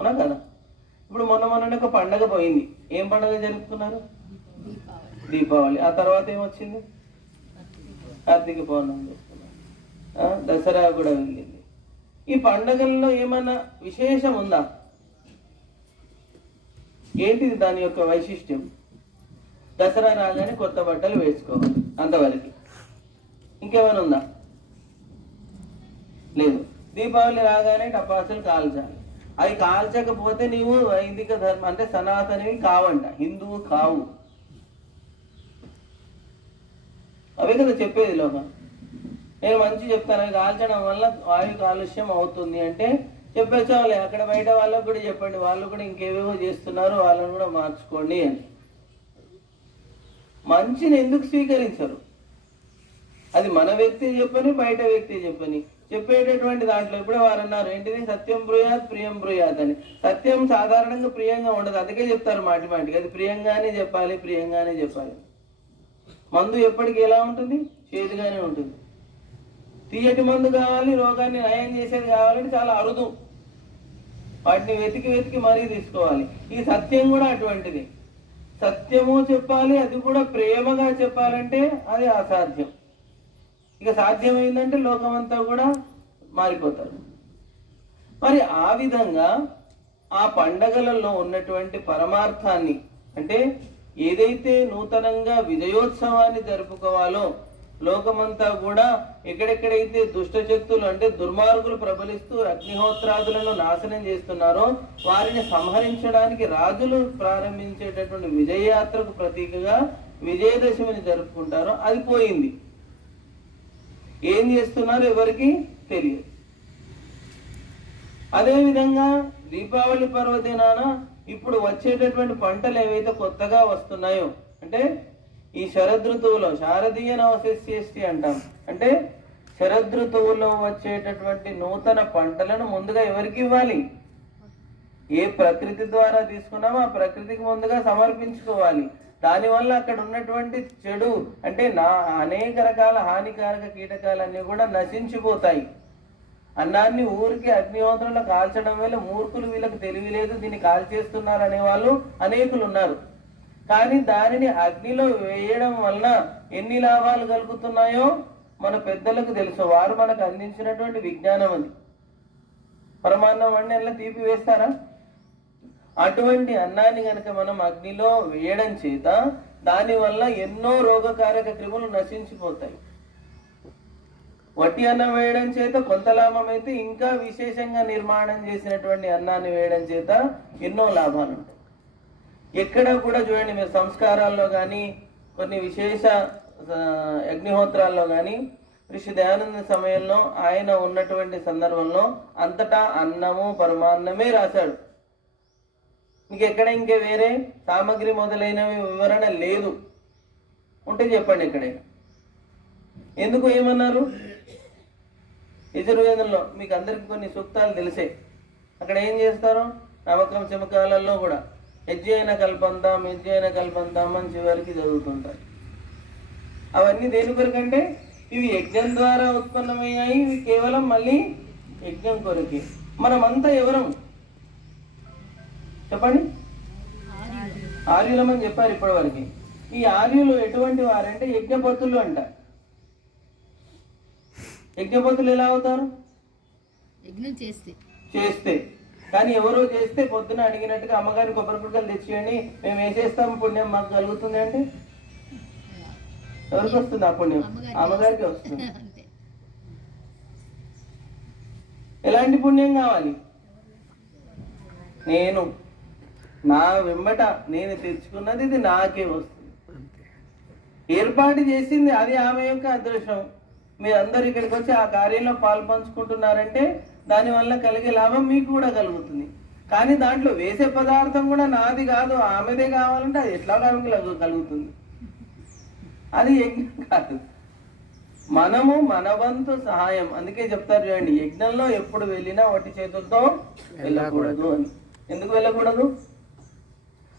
అవునా కదా? ఇప్పుడు మొన్న మొన్న ఒక పండగ పోయింది. ఏం పండగ జరుపుకున్నారు? దీపావళి. ఆ తర్వాత ఏమొచ్చింది? కార్తీక పౌర్ణమి చేసుకున్నారు దసరా కూడా వెళ్ళింది. ఈ పండగల్లో ఏమన్నా విశేషం ఉందా? ఏంటిది దాని యొక్క వైశిష్ట్యం? దసరా రాగానే కొత్త బట్టలు వేసుకోవాలి అంతవరకు. ఇంకేమైనా ఉందా? లేదు. దీపావళి రాగానే టపాసులు కాల్చాలి. అవి కాల్చకపోతే నీవు వైదిక ధర్మం అంటే సనాతనివి కావంట హిందువు కావు. అవే కదా చెప్పేది లోకం. నేను మంచి చెప్తాను అవి కాల్చడం వల్ల వాయు కాలుష్యం అవుతుంది అంటే చెప్పేసాలి అక్కడ బయట వాళ్ళకు కూడా చెప్పండి వాళ్ళు కూడా ఇంకేవేవో చేస్తున్నారు వాళ్ళని కూడా మార్చుకోండి అని. మంచిని ఎందుకు స్వీకరించరు? అది మన వ్యక్తి చెప్పని బయట వ్యక్తి చెప్పని. చెప్పేటటువంటి దాంట్లో ఇప్పుడే వారు అన్నారు ఏంటిది? సత్యం బ్రూయాత్ ప్రియం బ్రూయాత్ అని. సత్యం సాధారణంగా ప్రియంగా ఉండదు. అందుకే చెప్తారు మాటి మాటికి అది ప్రియంగానే చెప్పాలి ప్రియంగానే చెప్పాలి. మందు ఎప్పటికీ ఎలా ఉంటుంది? చేదుగానే ఉంటుంది. తీయటి మందు కావాలి రోగాన్ని నయం చేసేది కావాలంటే చాలా అరుదు. వాటిని వెతికి వెతికి మరీ తీసుకోవాలి. ఈ సత్యం కూడా అటువంటిది. సత్యము చెప్పాలి అది కూడా ప్రేమగా చెప్పాలంటే అది అసాధ్యం. ఇక సాధ్యమైందంటే లోకమంతా కూడా మారిపోతారు. మరి ఆ విధంగా ఆ పండగలలో ఉన్నటువంటి పరమార్థాన్ని అంటే ఏదైతే నూతనంగా విజయోత్సవాన్ని జరుపుకోవాలో లోకమంతా కూడా ఎక్కడెక్కడైతే దుష్టశక్తులు అంటే దుర్మార్గులు ప్రబలిస్తూ అగ్నిహోత్రాదులను నాశనం చేస్తున్నారో వారిని సంహరించడానికి రాజులు ప్రారంభించేటటువంటి విజయయాత్రకు ప్రతీకగా విజయదశమిని జరుపుకుంటారో అది పోయింది. ఏం చేస్తున్నారో ఎవరికి తెలియదు. అదేవిధంగా దీపావళి పర్వదినాన ఇప్పుడు వచ్చేటటువంటి పంటలు ఏవైతే కొత్తగా వస్తున్నాయో అంటే ఈ శరదృతువులో శారదీయ నవశస్యేష్టి అంటాం. అంటే శరదృతువులో వచ్చేటటువంటి నూతన పంటలను ముందుగా ఎవరికి ఇవ్వాలి? ఏ ప్రకృతి ద్వారా తీసుకున్నామో ఆ ప్రకృతికి ముందుగా సమర్పించుకోవాలి. దానివల్ల అక్కడ ఉన్నటువంటి చెడు అంటే నా అనేక రకాల హానికారక కీటకాలన్నీ కూడా నశించిపోతాయి. అన్నాన్ని ఊరికి అగ్నిహోత్రంలో కాల్చడం వల్ల మూర్ఖులు వీళ్ళకి తెలియలేదు దీన్ని కాల్చేస్తున్నారు అనే వాళ్ళు అనేకులు ఉన్నారు. కానీ దానిని అగ్నిలో వేయడం వలన ఎన్ని లాభాలు కలుగుతున్నాయో మన పెద్దలకు తెలుసు. వారు మనకు అందించినటువంటి విజ్ఞానం అది. పరమాన్నం వండి ఎలా తీపి వేస్తారా? అటువంటి అన్నాన్ని గనక మనం అగ్నిలో వేయడం చేత దానివల్ల ఎన్నో రోగకారక క్రిములు నశించిపోతాయి. వట్టి అన్నం వేయడం చేత కొంత లాభం అయితే ఇంకా విశేషంగా నిర్మాణం చేసినటువంటి అన్నాన్ని వేయడం చేత ఎన్నో లాభాలు ఉంటాయి. ఎక్కడ కూడా చూడండి మీరు సంస్కారాల్లో కానీ కొన్ని విశేష అగ్నిహోత్రాల్లో కానీ ఋషి దయానంద సమయంలో ఆయన ఉన్నటువంటి సందర్భంలో అంతటా అన్నము పరమాన్నమే రాశాడు. మీకు ఎక్కడ వేరే సామగ్రి మొదలైనవి వివరణ లేదు. ఉంటే చెప్పండి ఎక్కడైనా ఎందుకు ఏమన్నారు? యజుర్వేదంలో మీకు అందరికి కొన్ని సూక్తాలు తెలిసే. అక్కడ ఏం చేస్తారు? నమ్మకం చెమకాలలో కూడా యజ్జైన కల్పంతాం యజ్జైన కల్పంతాం అని చివరికి చదువుతుంటారు. అవన్నీ దేని కొరకంటే ఇవి యజ్ఞం ద్వారా ఉత్పన్నమయ్యాయి. ఇవి కేవలం మళ్ళీ యజ్ఞం కొరకే. మనమంతా ఎవరం? చెప్పండి? ఆర్యులమని చెప్పారు ఇప్పటివరకు. ఈ ఆర్యులు ఎటువంటి వారంటే యజ్ఞపతులు అంట. యజ్ఞపతులు ఎలా అవుతారు? యజ్ఞం చేస్తే. చేస్తే. కానీ ఎవరో చేస్తే పొద్దున అడిగినట్టుగా అమ్మగారి కొబ్బరి కుక్కలు తెచ్చియండి మేము వేసేస్తాం పుణ్యం మాకు కలుగుతుంది అంటే? ఎవరికి వస్తుంది ఆ పుణ్యం? అమ్మగారికి వస్తుంది. ఎలాంటి పుణ్యం కావాలి? నేను. నా వెంబట నేను తెచ్చుకున్నది ఇది నాకే వస్తుంది. ఏర్పాటు చేసింది అది ఆమె యొక్క అదృష్టం. మీరందరూ ఇక్కడికి వచ్చి ఆ కార్యంలో పాల్పంచుకుంటున్నారంటే దానివల్ల కలిగే లాభం మీకు కూడా కలుగుతుంది. కానీ దాంట్లో వేసే పదార్థం కూడా నాది కాదు ఆమెదే కావాలంటే అది ఎట్లా కలుగు కలుగుతుంది? అది యజ్ఞం కాదు. మనము మన వంతు సహాయం. అందుకే చెప్తారు చూడండి యజ్ఞంలో ఎప్పుడు వెళ్ళినా వట్టి చేతులతో వెళ్ళకూడదు అని. ఎందుకు వెళ్ళకూడదు?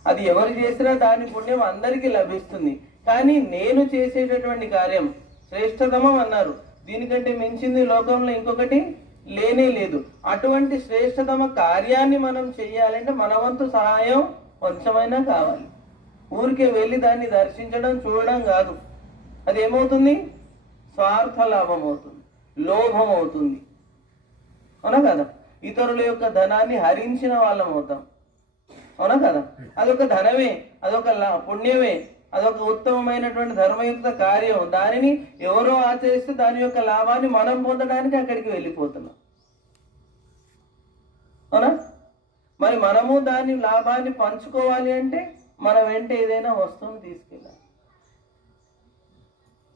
అది ఎవరు చేసినా దాని పుణ్యం అందరికీ లభిస్తుంది. కానీ నేను చేసేటటువంటి కార్యం శ్రేష్టతమం అన్నారు. దీనికంటే మించింది లోకంలో ఇంకొకటి లేనే లేదు. అటువంటి శ్రేష్టతమ కార్యాన్ని మనం చేయాలంటే మన వంతు సహాయం కొంచెమైనా కావాలి. ఊరికే వెళ్ళి దాన్ని దర్శించడం చూడడం కాదు. అది ఏమవుతుంది స్వార్థ లాభం అవుతుంది లోభం అవుతుంది అవునా కదా? ఇతరుల యొక్క ధనాన్ని హరించిన వాళ్ళం అవుతాం అవునా కదా? అదొక ధనమే అదొక లా- పుణ్యమే అదొక ఉత్తమమైనటువంటి ధర్మయుక్త కార్యం. దానిని ఎవరో ఆచరిస్తే దాని యొక్క లాభాన్ని మనం పొందడానికి అక్కడికి వెళ్ళిపోతున్నాం. అవునా? మరి మనము దాని లాభాన్ని పంచుకోవాలి అంటే మన వెంట ఏదైనా వస్తువుని తీసుకెళ్ళాలి.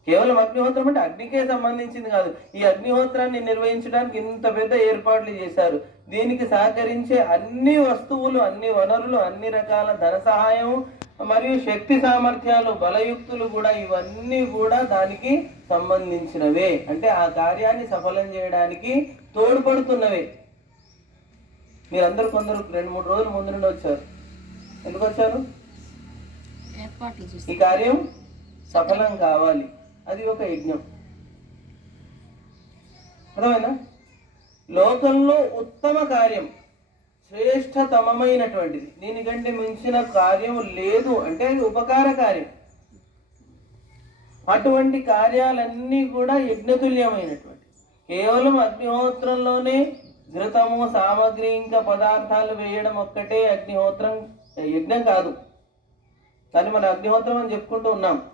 కేవలం అగ్నిహోత్రం అంటే అగ్నికే సంబంధించింది కాదు. ఈ అగ్నిహోత్రాన్ని నిర్వహించడానికి ఇంత పెద్ద ఏర్పాట్లు చేశారు. దీనికి సహకరించే అన్ని వస్తువులు అన్ని వనరులు అన్ని రకాల ధన సహాయం మరియు శక్తి సామర్థ్యాలు బలయుక్తులు కూడా ఇవన్నీ కూడా దానికి సంబంధించినవే. అంటే ఆ కార్యాన్ని సఫలం చేయడానికి తోడ్పడుతున్నవే. మీరందరూ కొందరు రెండు మూడు రోజుల ముందు నుండి వచ్చారు. ఎందుకు వచ్చారు? ఈ కార్యం సఫలం కావాలి. అది ఒక యజ్ఞం. అర్థమైందా? లోకంలో ఉత్తమ కార్యం శ్రేష్టతమమైనటువంటిది. దీనికంటే మించిన కార్యం లేదు అంటే అది ఉపకార కార్యం. అటువంటి కార్యాలన్నీ కూడా యజ్ఞతుల్యమైనటువంటి కేవలం అగ్నిహోత్రంలోనే ఘృతము సామగ్రి ఇంకా పదార్థాలు వేయడం ఒక్కటే అగ్నిహోత్రం యజ్ఞం కాదు. కానీ మన అగ్నిహోత్రం అని చెప్పుకుంటూ ఉన్నాం.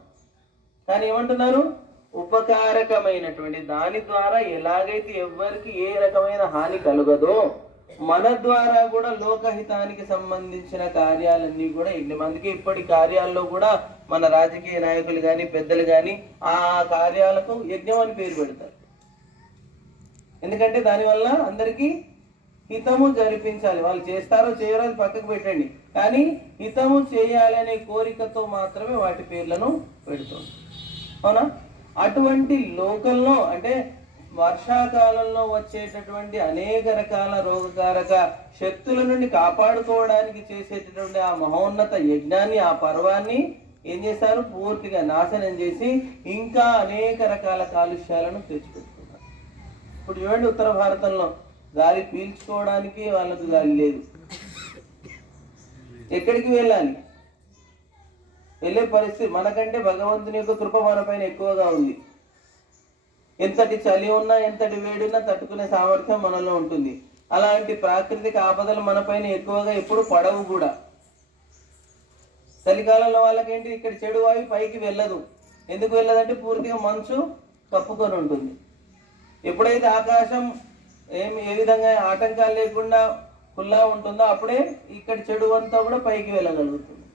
కానీ ఏమంటున్నారు? ఉపకారకమైనటువంటి దాని ద్వారా ఎలాగైతే ఎవ్వరికి ఏ రకమైన హాని కలగదో మన ద్వారా కూడా లోకహితానికి సంబంధించిన కార్యాలన్నీ కూడా యజ్ఞం అందుకే ఇప్పటి కార్యాల్లో కూడా మన రాజకీయ నాయకులు కానీ పెద్దలు కానీ ఆ కార్యాలకు యజ్ఞం అని పేరు పెడతారు. ఎందుకంటే దానివల్ల అందరికీ హితము జరిపించాలి. వాళ్ళు చేస్తారో చేయరో అది పక్కకు పెట్టండి. కానీ హితము చేయాలనే కోరికతో మాత్రమే వాటి పేర్లను పెడుతుంది అవునా? అటువంటి లోకంలో అంటే వర్షాకాలంలో వచ్చేటటువంటి అనేక రకాల రోగకారక శక్తుల నుండి కాపాడుకోవడానికి చేసేటటువంటి ఆ మహోన్నత యజ్ఞాన్ని ఆ పర్వాన్ని ఏం చేశారు? పూర్తిగా నాశనం చేసి ఇంకా అనేక రకాల కాలుష్యాలను తెచ్చిపెట్టుకున్నారు. ఇప్పుడు చూడండి ఉత్తర భారతంలో గాలి పీల్చుకోవడానికి వాళ్ళకు గాలి లేదు. ఎక్కడికి వెళ్ళాలి? వెళ్ళే పరిస్థితి మనకంటే భగవంతుని యొక్క కృప మనపైన ఎక్కువగా ఉంది. ఎంతటి చలి ఉన్నా ఎంతటి వేడి తట్టుకునే సామర్థ్యం మనలో ఉంటుంది. అలాంటి ప్రాకృతిక ఆపదలు మనపైన ఎక్కువగా ఎప్పుడు పడవు కూడా. చలికాలంలో వాళ్ళకేంటి? ఇక్కడ చెడు వాయు పైకి వెళ్ళదు. ఎందుకు వెళ్ళదంటే పూర్తిగా మంచు కప్పుకొని ఉంటుంది. ఎప్పుడైతే ఆకాశం ఏం ఏ విధంగా ఆటంకాలు లేకుండా ఖుల్లా ఉంటుందో అప్పుడే ఇక్కడ చెడు అంతా కూడా పైకి వెళ్ళగలుగుతుంది.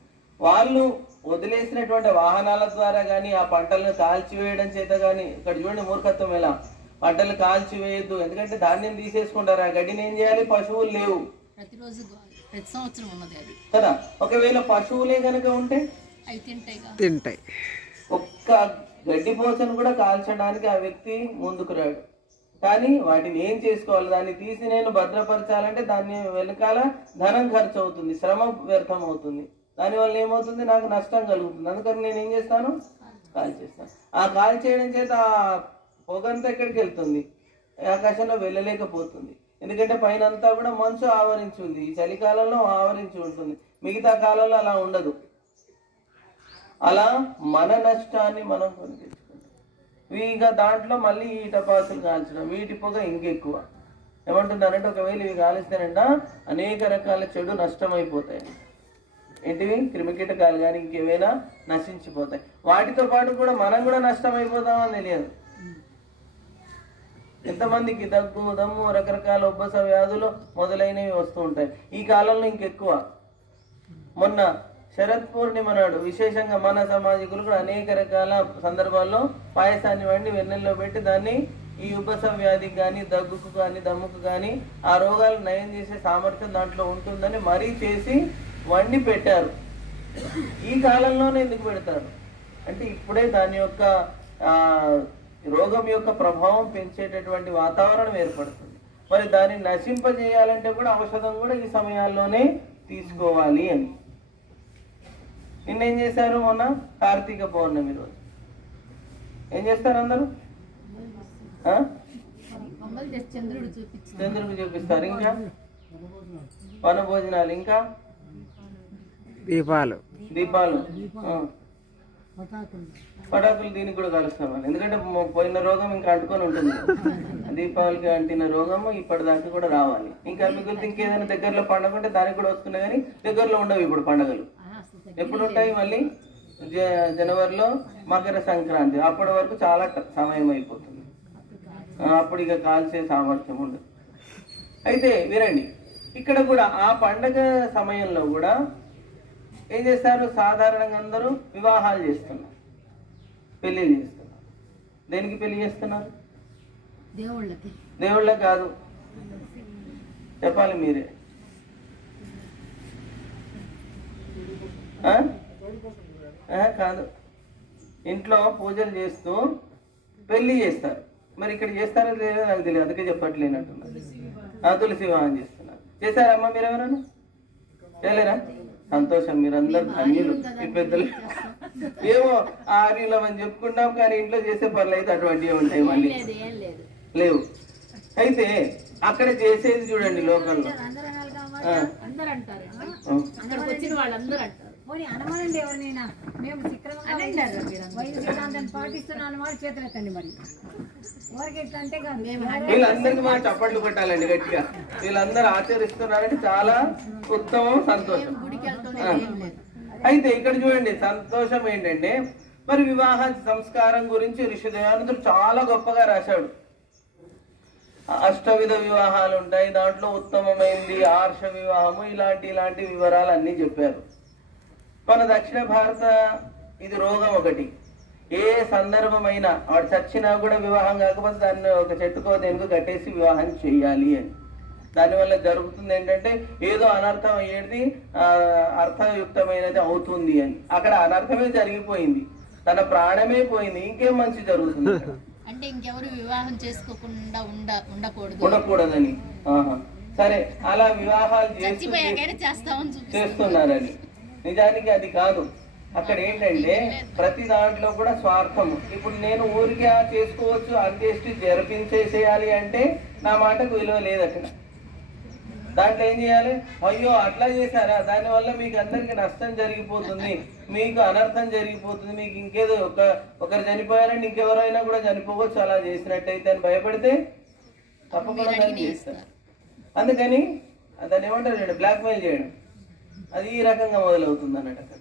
వాళ్ళు వదిలేసినటువంటి వాహనాల ద్వారా కానీ ఆ పంటలను కాల్చివేయడం చేత కానీ ఇక్కడ చూడండి మూర్ఖత్వం ఎలా. పంటలు కాల్చివేయద్దు. ఎందుకంటే ధాన్యం తీసేసుకుంటారు. ఆ గడ్డిని ఏం చేయాలి? పశువులు లేవు. ప్రతిరోజు గా- ప్రతి సంవత్సరం ఉన్నది అది. కదా? ఒకవేళ పశువులే కనుక ఉంటే? తింటాయి ఒక్క గడ్డి పోచను కూడా కాల్చడానికి ఆ వ్యక్తి ముందుకు రాడు. కానీ వాటిని ఏం చేసుకోవాలి? దాన్ని తీసి నేను భద్రపరచాలంటే దాన్ని వెనకాల ధనం ఖర్చు అవుతుంది శ్రమ వ్యర్థం అవుతుంది దానివల్ల ఏమవుతుంది? నాకు నష్టం కలుగుతుంది. అందుకని నేను ఏం చేస్తాను? కాల్ చేస్తాను. ఆ కాల్ చేయడం చేత ఆ పొగంతా ఎక్కడికి వెళ్తుంది? ఆకాశంలో వెళ్ళలేకపోతుంది. ఎందుకంటే పైన అంతా కూడా మంచు ఆవరించి ఉంది. ఈ చలికాలంలో ఆవరించి ఉంటుంది. మిగతా కాలంలో అలా ఉండదు. అలా మన నష్టాన్ని మనం కొని ఇక దాంట్లో మళ్ళీ ఈ టపాసులు కాల్చడం వీటి పొగ ఇంకెక్కువ. ఏమంటున్నారంటే ఒకవేళ ఇవి కాలిస్తేనంట అనేక రకాల చెడు నష్టమైపోతాయి. ఏంటివి క్రిమికీటకాలు కానీ ఇంకేమైనా నశించిపోతాయి. వాటితో పాటు కూడా మనం కూడా నష్టమైపోతామని తెలియదు. ఎంతమందికి దగ్గు దమ్ము రకరకాల ఉబ్బస వ్యాధులు మొదలైనవి వస్తూ ఉంటాయి. ఈ కాలంలో ఇంకెక్కువ. మొన్న శరత్ పూర్ణిమ నాడు విశేషంగా మన సమాజికులు కూడా అనేక రకాల సందర్భాల్లో పాయసాన్ని వండి వెన్నెల్లో పెట్టి దాన్ని ఈ ఉబ్బస వ్యాధికి కానీ దగ్గుకు కానీ దమ్ముకు కానీ ఆ రోగాలు నయం చేసే సామర్థ్యం దాంట్లో ఉంటుందని మరీ చేసి వండి పెట్టారు. ఈ కాలంలోనే ఎందుకు పెడతారు? అంటే ఇప్పుడే దాని యొక్క ఆ, రోగం యొక్క ప్రభావం పెంచేటటువంటి వాతావరణం ఏర్పడుతుంది. మరి దాన్ని నశింపజేయాలంటే కూడా ఔషధం కూడా ఈ సమయాల్లోనే తీసుకోవాలి అని. నిన్నేం చేశారు మొన్న? కార్తీక పౌర్ణమి రోజు. ఏం చేస్తారు అందరూ? చంద్రుడు చూపిస్తారు. ఇంకా? వన భోజనాలు ఇంకా? దీపాలు. దీపాలు. పటాకులు దీనికి కూడా కలుస్తాం ఎందుకంటే పోయిన రోగం ఇంకా అంటుకొని ఉంటుంది. దీపావళికి అంటిన రోగము ఇప్పటిదాకా కూడా రావాలి. ఇంకా మిగిలితే ఇంకేదైనా దగ్గరలో పండగ ఉంటే దానికి కూడా వస్తున్నాయి కానీ దగ్గరలో ఉండవు ఇప్పుడు పండగలు. ఎప్పుడు ఉంటాయి మళ్ళీ? జ- జనవరిలో మకర సంక్రాంతి. అప్పటి వరకు చాలా సమయం అయిపోతుంది. అప్పుడు ఇక కాల్చే సామర్థ్యం ఉండదు. అయితే వినండి. ఇక్కడ కూడా ఆ పండగ సమయంలో కూడా ఏం చేస్తారు? సాధారణంగా అందరూ వివాహాలు చేస్తున్నారు. పెళ్ళిళ్ళు చేస్తున్నారు. దేనికి పెళ్ళి చేస్తున్నారు? దేవుళ్ళకి. దేవుళ్ళకి కాదు. చెప్పాలి మీరే. కాదు. ఇంట్లో పూజలు చేస్తూ పెళ్ళి చేస్తారు. మరి ఇక్కడ చేస్తారో లేదో నాకు తెలియదు. అందుకే చెప్పట్లేనట్టున్నారు తులసి వివాహం చేస్తున్నారు. చేశారమ్మా మీరు ఎవరైనా చేయలేరా? సంతోషం మీరందరూ ధన్యులు ఈ పెద్దలు ఏమో ఆర్యులం అని చెప్పుకుంటాం కానీ ఇంట్లో చేసే పనులు అయితే అటువంటివి ఉంటాయి మళ్ళీ. లేవు. అయితే అక్కడ చేసేది చూడండి లోకంలో ఆ, అందరూ అంటారు. పోనీ అనమనండి ఎవరినైనా? మేము మీరు వైద్య సిద్ధాంతాన్ని పాటిస్తున్నాను వాళ్ళు చేతులెత్తండి మరి. ఎవరికి ఎట్లా అంటే కాదు. వీళ్ళందరికీ మనం చప్పట్లు కొట్టాలండి గట్టిగా. వీళ్ళందరూ ఆచరిస్తున్నారంటే చాలా ఉత్తమం సంతోషం. అయితే ఇక్కడ చూడండి సంతోషం ఏంటంటే మరి వివాహ సంస్కారం గురించి ఋషి దయానందుడు చాలా గొప్పగా రాశాడు. అష్టవిధ వివాహాలు ఉంటాయి దాంట్లో ఉత్తమమైంది ఆర్ష వివాహము ఇలాంటి ఇలాంటి వివరాలు అన్ని చెప్పారు. మన దక్షిణ భారత ఇది రోగం ఒకటి. ఏ సందర్భమైనా వాడు చచ్చినా కూడా వివాహం కాకపోతే దాన్ని ఒక చెట్టుకో దేనికో కట్టేసి వివాహం చేయాలి అని. దానివల్ల జరుగుతుంది ఏంటంటే ఏదో అనర్థం అయ్యేది అర్థయుక్తమైనది అవుతుంది అని. అక్కడ అనర్థమే జరిగిపోయింది. తన ప్రాణమే పోయింది. ఇంకేం మంచి జరుగుతుంది? అంటే ఇంకెవరు వివాహం చేసుకోకుండా ఉండ ఉండకూడదు. ఉండకూడదని. ఆహా. సరే అలా వివాహాలు చేస్తున్నారని. నిజానికి అది కాదు. అక్కడ ఏంటంటే ప్రతి దాంట్లో కూడా స్వార్థం ఇప్పుడు నేను ఊరికే ఆ చేసుకోవచ్చు అంత్యేష్టి జరిపించేసేయాలి అంటే నా మాటకు విలువ లేదు అక్కడ దాంట్లో ఏం చేయాలి? అయ్యో అట్లా చేశారా? దానివల్ల మీకు అందరికి నష్టం జరిగిపోతుంది. మీకు అనర్థం జరిగిపోతుంది. మీకు ఇంకేదో ఒక ఒకరు చనిపోయారంటే ఇంకెవరైనా కూడా చనిపోవచ్చు. అలా చేసినట్టయితే అని భయపడితే తప్పకుండా చేస్తారు. అందుకని దాన్ని ఏమంటారు బ్లాక్మెయిల్ చేయడం. అది ఈ రకంగా మొదలవుతుంది అన్నట్టు అక్కడ.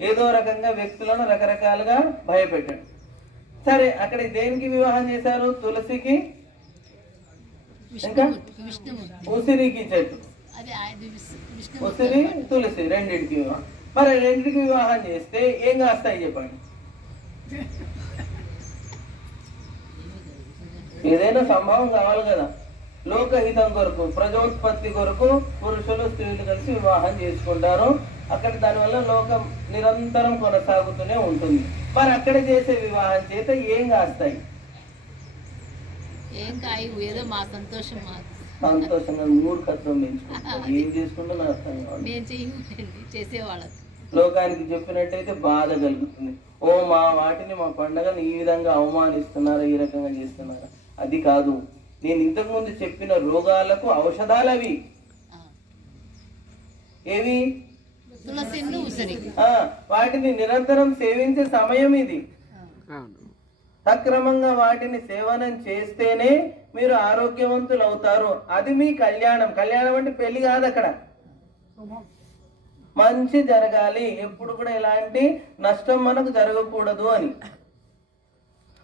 ఏదో రకంగా వ్యక్తులను రకరకాలుగా భయపెట్టడం. సరే అక్కడ దేనికి వివాహం చేశారు? తులసికి? ఇంకా? ఉసిరికి చెట్టు. ఉసిరి తులసి రెండింటికి వివాహం. మరి రెండింటికి వివాహం చేస్తే ఏం కాస్తాయి చెప్పండి? ఏదైనా సంభవం కావాలి కదా. లోకహితం కొరకు ప్రజోత్పత్తి కొరకు పురుషులు స్త్రీలు కలిసి వివాహం చేసుకుంటారు. అక్కడ దానివల్ల లోకం నిరంతరం కొనసాగుతూనే ఉంటుంది. మరి అక్కడ చేసే వివాహం చేత ఏం కాస్తాయి? ఏం కాయ ఏదో మా సంతోషం మా సంతోషంగా మూర్ఖత్వం ఏం చేసుకుంటూ? నాకు అర్థం కావాలి లోకానికి చెప్పినట్టయితే బాధ కలుగుతుంది. ఓ మా వాటిని మా పండగను ఈ విధంగా అవమానిస్తున్నారా ఈ రకంగా చేస్తున్నారా? అది కాదు. నేను ఇంతకు ముందు చెప్పిన రోగాలకు ఔషధాలు అవి. ఏవి? తులసిను ఉసిరి. ఆ, వాటిని నిరంతరం సేవించే సమయం ఇది. అవును. సక్రమంగా వాటిని సేవనం చేస్తేనే మీరు ఆరోగ్యవంతులు అవుతారు అది మీ కళ్యాణం. కళ్యాణం అంటే పెళ్ళి కాదు అక్కడ. మంచి జరగాలి. ఎప్పుడు కూడా ఎలాంటి నష్టం మనకు జరగకూడదు అని.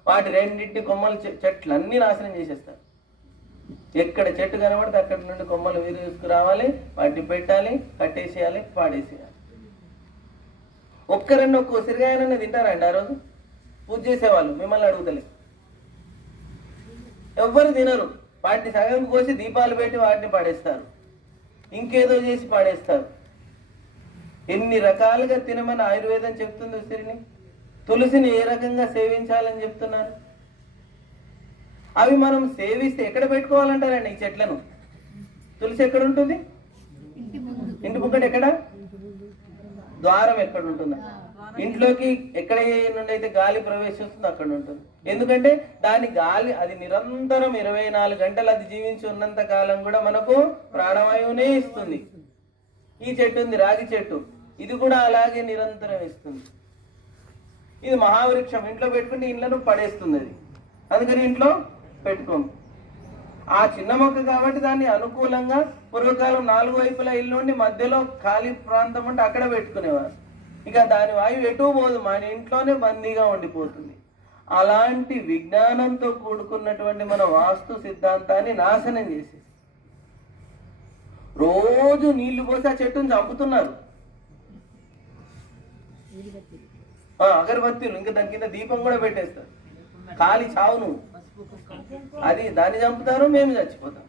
వాటి రెండింటి కొమ్మలు చె- చెట్లు అన్ని నాశనం చేసేస్తారు. ఎక్కడ చెట్టు కనబడితే అక్కడి నుండి కొమ్మలు వీరు తీసుకురావాలి వాటిని పెట్టాలి కట్టేసేయాలి పాడేసేయాలి. ఒక్కరన్నా ఒక్క ఉసిరిగాయనన్నా తింటారండి ఆ రోజు. పూజ చేసేవాళ్ళు మిమ్మల్ని అడుగుతలే. ఎవ్వరు తినరు. వాటిని సగం కోసి దీపాలు పెట్టి వాటిని పాడేస్తారు. ఇంకేదో చేసి పాడేస్తారు. ఎన్ని రకాలుగా తినమని ఆయుర్వేదం చెప్తుంది ఉసిరిని? తులసిని ఏ రకంగా సేవించాలని చెప్తున్నారు? అవి మనం సేవిస్తే ఎక్కడ పెట్టుకోవాలంటారండి ఈ చెట్లను? తులసి ఎక్కడ ఉంటుంది? ఇంటి ముందు ఎక్కడ? ద్వారం ఎక్కడ ఉంటుంది? ఇంట్లోకి ఎక్కడ ఏ నుండి అయితే గాలి ప్రవేశిస్తుందో అక్కడ ఉంటుంది. ఎందుకంటే దాని గాలి అది నిరంతరం ఇరవై నాలుగు గంటలు అది జీవించి ఉన్నంత కాలం కూడా మనకు ప్రాణవాయువునే ఇస్తుంది. ఈ చెట్టు ఉంది రాగి చెట్టు. ఇది కూడా అలాగే నిరంతరం ఇస్తుంది. ఇది మహావృక్షం. ఇంట్లో పెట్టుకుంటే ఇంట్లో పడేస్తుంది అది. అందుకని ఇంట్లో పెట్టుకోము. ఆ చిన్న మొక్క కాబట్టి దాన్ని అనుకూలంగా పూర్వకాలం నాలుగు వైపుల ఇల్లు ఉండి మధ్యలో ఖాళీ ప్రాంతం ఉంటే అక్కడ పెట్టుకునేవారు. ఇక దాని వాయువు ఎటు పోదు మన ఇంట్లోనే బందీగా ఉండిపోతుంది. అలాంటి విజ్ఞానంతో కూడుకున్నటువంటి మన వాస్తు సిద్ధాంతాన్ని నాశనం చేసేసి రోజు నీళ్ళు పోసి ఆ చెట్టుని చంపుతున్నారు. అగరబత్తీలు ఇంకా దాని కింద దీపం కూడా పెట్టేస్తారు. ఖాళీ చావు నువ్వు అది దాన్ని చంపుతారు మేము చచ్చిపోతాం.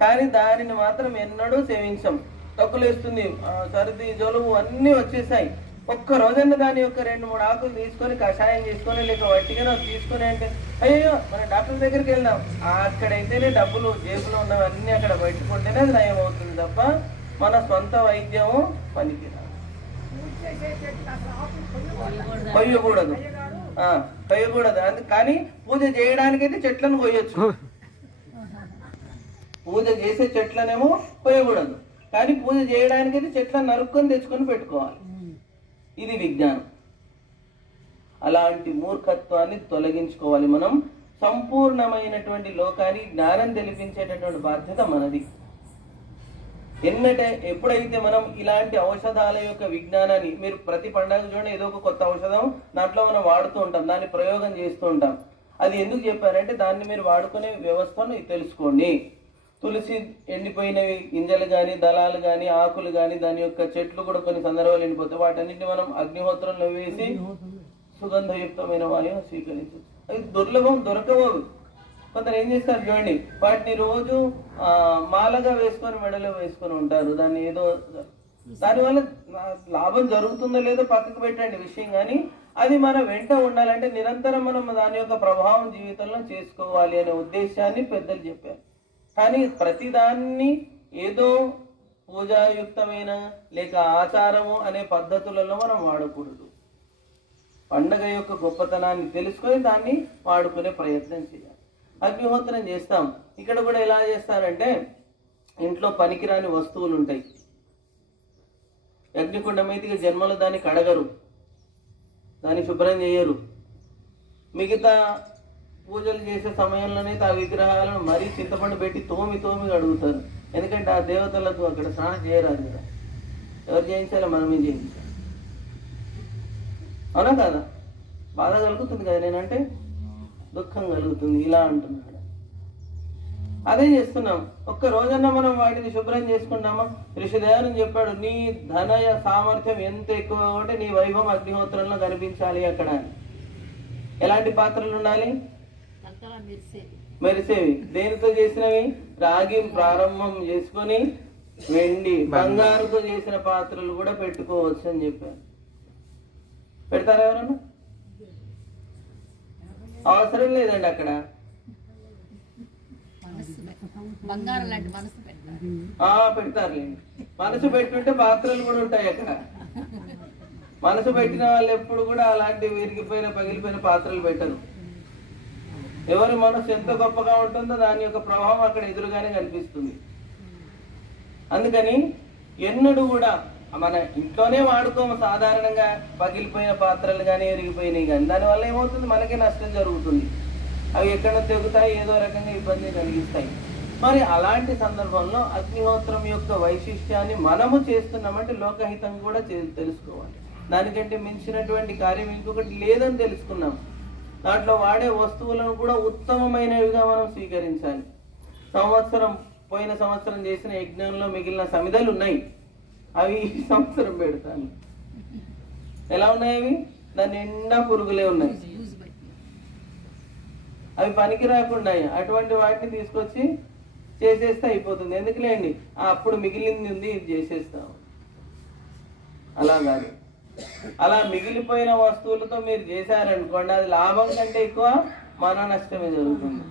కానీ దానిని మాత్రం ఎన్నడూ సేవించం. తొక్కులేస్తుంది సర్ది జలుబు అన్నీ వచ్చేసాయి. ఒక్క రోజన్న దాని యొక్క రెండు మూడు ఆకులు తీసుకొని కషాయం చేసుకొని లేక వట్టిగా తీసుకొని అంటే అయ్యో మన డాక్టర్ దగ్గరికి వెళ్దాం. అక్కడైతేనే డబ్బులు జేబులో ఉన్నవన్నీ అక్కడ పెట్టుకుంటేనే అది నయం అవుతుంది తప్ప మన సొంత వైద్యము పనికిరాదు. కొయ్యకూడదు. కొయ్యకూడదు అందు కానీ పూజ చేయడానికైతే చెట్లను కొయ్యొచ్చు. పూజ చేసే చెట్లనేమో కొయ్యకూడదు. కానీ పూజ చేయడానికైతే చెట్లను నరుక్కొని తెచ్చుకొని పెట్టుకోవాలి. ఇది విజ్ఞానం. అలాంటి మూర్ఖత్వాన్ని తొలగించుకోవాలి మనం. సంపూర్ణమైనటువంటి లోకానికి జ్ఞానం తెలిపించేటటువంటి బాధ్యత మనది. ఎన్నటే ఎప్పుడైతే మనం ఇలాంటి ఔషధాల యొక్క విజ్ఞానాన్ని మీరు ప్రతి పండగ చూడండి ఏదో ఒక కొత్త ఔషధం దాంట్లో మనం వాడుతూ ఉంటాం దాన్ని ప్రయోగం చేస్తూ ఉంటాం. అది ఎందుకు చెప్పారంటే దాన్ని మీరు వాడుకునే వ్యవస్థను తెలుసుకోండి. తులసి ఎండిపోయినవి గింజలు కానీ దళాలు కానీ ఆకులు కానీ దాని యొక్క చెట్లు కూడా కొన్ని సందర్భాలు ఎండిపోతాయి. వాటన్నిటిని మనం అగ్నిహోత్రంలో వేసి సుగంధయుక్తమైన వాయువు స్వీకరించు అవి దుర్లభం దొరకవు. కొందరు ఏం చేస్తారు చూడండి వాటిని రోజు మాలగా వేసుకొని మెడలో వేసుకొని ఉంటారు. దాన్ని ఏదో దానివల్ల లాభం జరుగుతుందో లేదో పక్కకు పెట్టండి విషయం కానీ అది మన వెంట ఉండాలంటే నిరంతరం మనం దాని యొక్క ప్రభావం జీవితంలో చేసుకోవాలి అనే ఉద్దేశాన్ని పెద్దలు చెప్పారు. కానీ ప్రతిదాన్ని ఏదో పూజాయుక్తమైన లేక ఆచారము అనే పద్ధతులలో మనం వాడకూడదు. పండగ యొక్క గొప్పతనాన్ని తెలుసుకొని దాన్ని వాడుకునే ప్రయత్నం చేయాలి. అగ్నిహోత్రం చేస్తాం. ఇక్కడ కూడా ఎలా చేస్తారంటే ఇంట్లో పనికిరాని వస్తువులు ఉంటాయి అగ్నికుండ అయితే జన్మలు దాన్ని కడగరు. దాన్ని శుభ్రం చేయరు. మిగతా పూజలు చేసే సమయంలోనైతే ఆ విగ్రహాలను మరీ చింతపండు పెట్టి తోమి తోమి అడుగుతారు ఎందుకంటే ఆ దేవతలకు అక్కడ స్నానం చేయరాదు కదా. ఎవరు చేయించాలో మనమే చేయించాలి. అవునా కదా? బాధ కలుగుతుంది కదా నేనంటే? దుఃఖం కలుగుతుంది. ఇలా అంటున్నాడు. అదే చేస్తున్నాం. ఒక్క రోజన్నా మనం వాటిని శుభ్రం చేసుకుంటామా? ఋషిదేవనం చెప్పాడు నీ ధనయ సామర్థ్యం ఎంత ఎక్కువ ఉంటే నీ వైభవం అగ్నిహోత్రంలో కనిపించాలి అక్కడ. ఎలాంటి పాత్రలు ఉండాలి? మెరిసేవి. దేనితో చేసినవి? రాగి ప్రారంభం చేసుకొని వెండి బంగారుతో చేసిన పాత్రలు కూడా పెట్టుకోవచ్చు అని చెప్పారు. పెడతారా ఎవరన్నా? అవసరం లేదండి అక్కడ. బంగారం లాంటి మనసు పెడతారులేండి మనసు పెట్టుంటే పాత్రలు కూడా ఉంటాయి అక్కడ. మనసు పెట్టిన వాళ్ళు ఎప్పుడు కూడా అలాంటి విరిగిపోయిన పగిలిపోయిన పాత్రలు పెట్టరు. ఎవరి మనసు ఎంత గొప్పగా ఉంటుందో దాని యొక్క ప్రభావం అక్కడ ఎదురుగానే కనిపిస్తుంది. అందుకని ఎన్నడూ కూడా మన ఇంట్లోనే వాడుకోము సాధారణంగా. పగిలిపోయిన పాత్రలు కానీ ఎరిగిపోయినాయి కానీ దానివల్ల ఏమవుతుంది? మనకే నష్టం జరుగుతుంది. అవి ఎక్కడ తెగుతాయి ఏదో రకంగా ఇబ్బంది కలిగిస్తాయి. మరి అలాంటి సందర్భంలో అగ్నిహోత్రం యొక్క వైశిష్ట్యాన్ని మనము చేస్తున్నామంటే లోకహితం కూడా చే- తెలుసుకోవాలి. దానికంటే మించినటువంటి కార్యం ఇంకొకటి లేదని తెలుసుకున్నాం. దాంట్లో వాడే వస్తువులను కూడా ఉత్తమమైనవిగా మనం స్వీకరించాలి. సంవత్సరం పోయిన సంవత్సరం చేసిన యజ్ఞంలో మిగిలిన సమిధలు ఉన్నాయి. అవి ఈ సంవత్సరం పెడతాను. ఎలా ఉన్నాయి అవి? దాని నిండా పురుగులే ఉన్నాయి. అవి పనికి రాకుండా అటువంటి వాటిని తీసుకొచ్చి చేసేస్తే అయిపోతుంది. ఎందుకులేండి? అప్పుడు మిగిలింది ఉంది ఇది చేసేస్తాం అలా కాదు. అలా మిగిలిపోయిన వస్తువులతో మీరు చేశారనుకోండి అది లాభం కంటే ఎక్కువ మన నష్టమే జరుగుతుంది.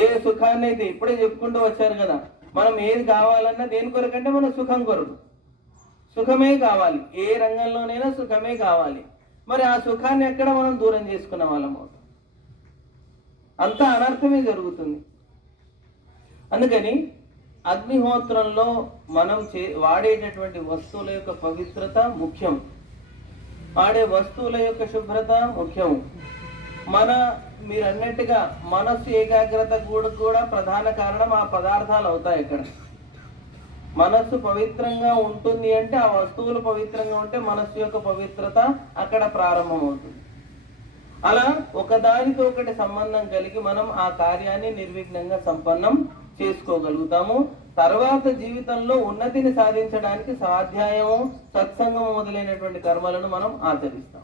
ఏ సుఖాన్ని అయితే ఇప్పుడే చెప్పుకుంటూ వచ్చారు కదా మనం ఏది కావాలన్నా దేని కొరకంటే మన సుఖం కొరకు సుఖమే కావాలి. ఏ రంగంలోనైనా సుఖమే కావాలి. మరి ఆ సుఖాన్ని ఎక్కడ మనం దూరం చేసుకున్న వాళ్ళం అవుతాం? అంతా అనర్థమే జరుగుతుంది. అందుకని అగ్నిహోత్రంలో మనం చే వాడేటటువంటి వస్తువుల యొక్క పవిత్రత ముఖ్యం. వాడే వస్తువుల యొక్క శుభ్రత ముఖ్యం. మన మీరు అన్నట్టుగా మనస్సు ఏకాగ్రత కూడా కూడా ప్రధాన కారణం ఆ పదార్థాలు అవుతాయి ఇక్కడ. మనస్సు పవిత్రంగా ఉంటుంది అంటే ఆ వస్తువులు పవిత్రంగా ఉంటే మనస్సు యొక్క పవిత్రత అక్కడ ప్రారంభమవుతుంది. అలా ఒకదానితో ఒకటి సంబంధం కలిగి మనం ఆ కార్యాన్ని నిర్విఘ్నంగా సంపన్నం చేసుకోగలుగుతాము. తర్వాత జీవితంలో ఉన్నతిని సాధించడానికి స్వాధ్యాయము సత్సంగము మొదలైనటువంటి కర్మలను మనం ఆచరిస్తాం.